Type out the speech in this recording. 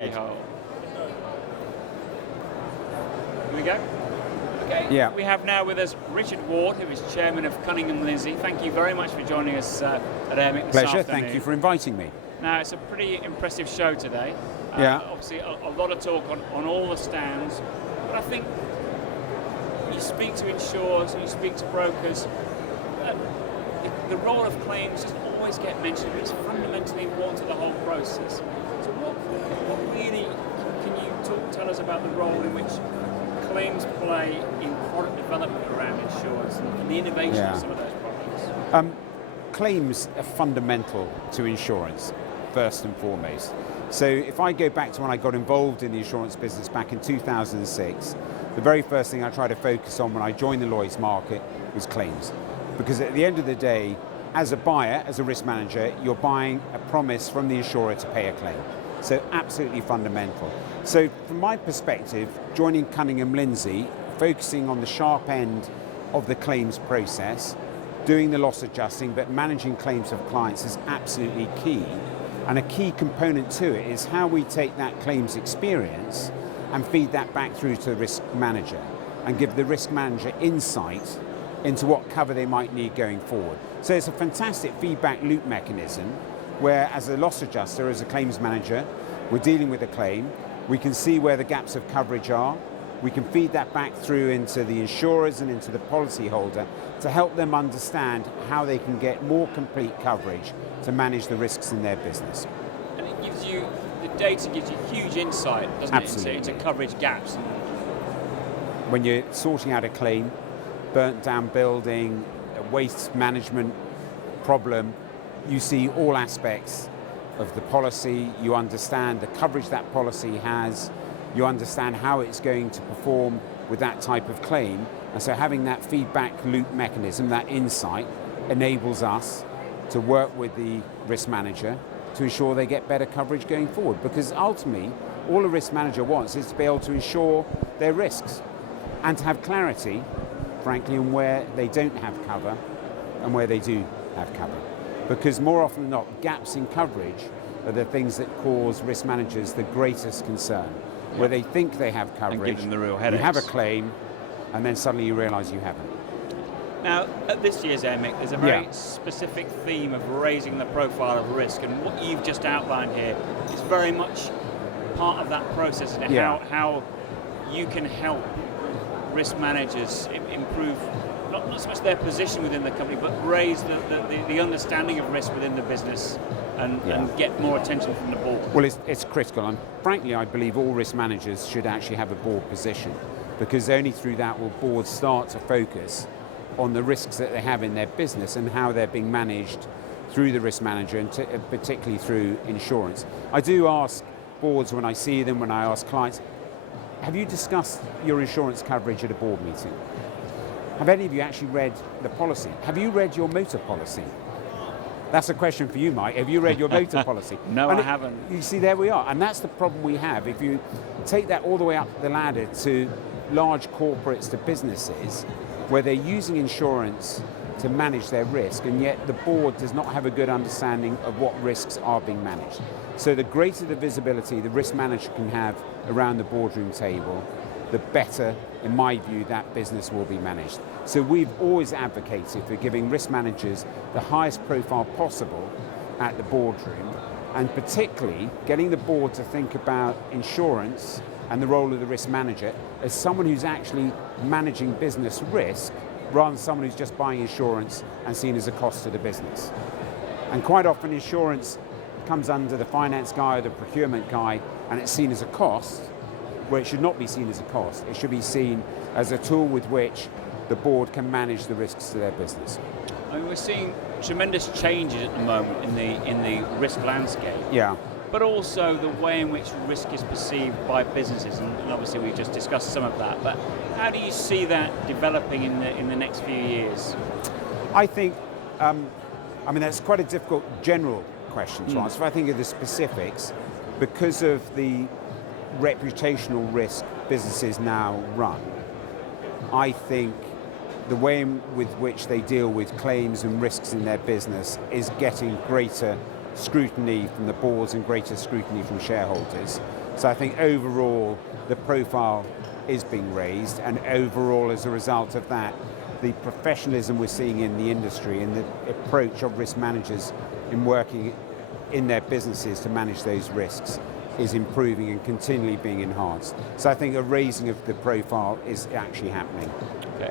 Here we go. Okay. Yeah. We have now with us Richard Ward, who is chairman of Cunningham Lindsey. Thank you very much for joining us at AIRMIC this Pleasure. afternoon. Thank you for inviting me. Now, it's a pretty impressive show today. Yeah. Obviously, a lot of talk on all the stands, but I think when you speak to insurers and you speak to brokers, the role of claims doesn't always get mentioned, but it's fundamentally important to the whole process. So what really can you tell us about the role in which claims play in product development around insurance and the innovation of some of those products? Claims are fundamental to insurance, first and foremost. So if I go back to when I got involved in the insurance business back in 2006, the very first thing I tried to focus on when I joined the Lloyd's market was claims. Because at the end of the day, as a buyer, as a risk manager, you're buying a promise from the insurer to pay a claim. So absolutely fundamental. So from my perspective, joining Cunningham Lindsey, focusing on the sharp end of the claims process, doing the loss adjusting, but managing claims of clients is absolutely key. And a key component to it is how we take that claims experience and feed that back through to the risk manager and give the risk manager insight into what cover they might need going forward. So it's a fantastic feedback loop mechanism where, as a loss adjuster, as a claims manager, we're dealing with a claim, we can see where the gaps of coverage are, we can feed that back through into the insurers and into the policyholder to help them understand how they can get more complete coverage to manage the risks in their business. And it gives you, the data gives you huge insight, doesn't Absolutely. it, into coverage gaps. When you're sorting out a claim, burnt down building, a waste management problem, you see all aspects of the policy, you understand the coverage that policy has, you understand how it's going to perform with that type of claim, and so having that feedback loop mechanism, that insight, enables us to work with the risk manager to ensure they get better coverage going forward, because ultimately all a risk manager wants is to be able to insure their risks and to have clarity, frankly, on where they don't have cover and where they do have cover. Because more often than not, gaps in coverage are the things that cause risk managers the greatest concern, where they think they have coverage, and give them the real you headaches. have a claim, and then suddenly you realise you haven't. Now, at this year's AIRMIC, there's a very specific theme of raising the profile of risk, and what you've just outlined here is very much part of that process, and how you can help risk managers improve not so much their position within the company, but raise the understanding of risk within the business and get more attention from the board. Well, it's critical, and frankly I believe all risk managers should actually have a board position, because only through that will boards start to focus on the risks that they have in their business and how they're being managed through the risk manager, and particularly through insurance. I do ask boards when I see them, when I ask clients, have you discussed your insurance coverage at a board meeting? Have any of you actually read the policy? Have you read your motor policy? That's a question for you, Mike. Have you read your motor policy? No, I haven't. You see, there we are. And that's the problem we have. If you take that all the way up the ladder to large corporates, to businesses, where they're using insurance to manage their risk, and yet the board does not have a good understanding of what risks are being managed. So the greater the visibility the risk manager can have around the boardroom table, the better, in my view, that business will be managed. So we've always advocated for giving risk managers the highest profile possible at the boardroom, and particularly getting the board to think about insurance and the role of the risk manager as someone who's actually managing business risk, rather than someone who's just buying insurance and seen as a cost to the business. And quite often insurance comes under the finance guy or the procurement guy, and it's seen as a cost, where it should not be seen as a cost. It should be seen as a tool with which the board can manage the risks to their business. I mean, we're seeing tremendous changes at the moment in the risk landscape. Yeah. But also the way in which risk is perceived by businesses, and obviously we just discussed some of that. But how do you see that developing in the next few years? I think, that's quite a difficult general question to answer. If I think of the specifics, because of the reputational risk businesses now run, I think the way with which they deal with claims and risks in their business is getting greater scrutiny from the boards and greater scrutiny from shareholders. So I think overall the profile is being raised, and overall as a result of that, the professionalism we're seeing in the industry and the approach of risk managers in working in their businesses to manage those risks is improving and continually being enhanced. So I think a raising of the profile is actually happening. Okay.